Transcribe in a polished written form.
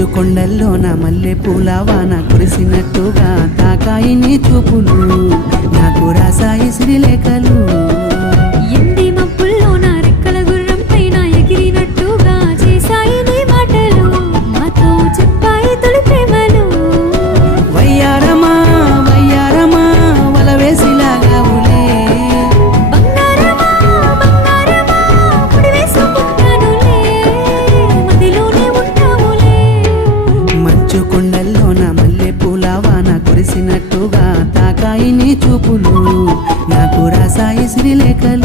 మంచు కొండల్లో నా మల్లె పూల వాన కురిసినట్టుగా తాకాయి నీ చూపులు నాకు రాసాయి శ్రీలేఖలు ఎండి మబ్బుల్లో నా రెక్కల గుర్రం పైన ఎగిరినట్టుగా చేశాయి నీ మాటలు నాతో చెప్పాయి తొలి ప్రేమలు వయ్యారమా వయ్యారమా వల వేసిలాగావులే బంగారమా బంగారమా ముడి వేసుకుంటానులే మదిలోనే ఉంటావులే మంచు కొండల్లో నా మల్లె పూల వాన కురిసినట్టుగా తాకాయి నీ చూపులు నాకు రాసాయి శ్రీలేఖలు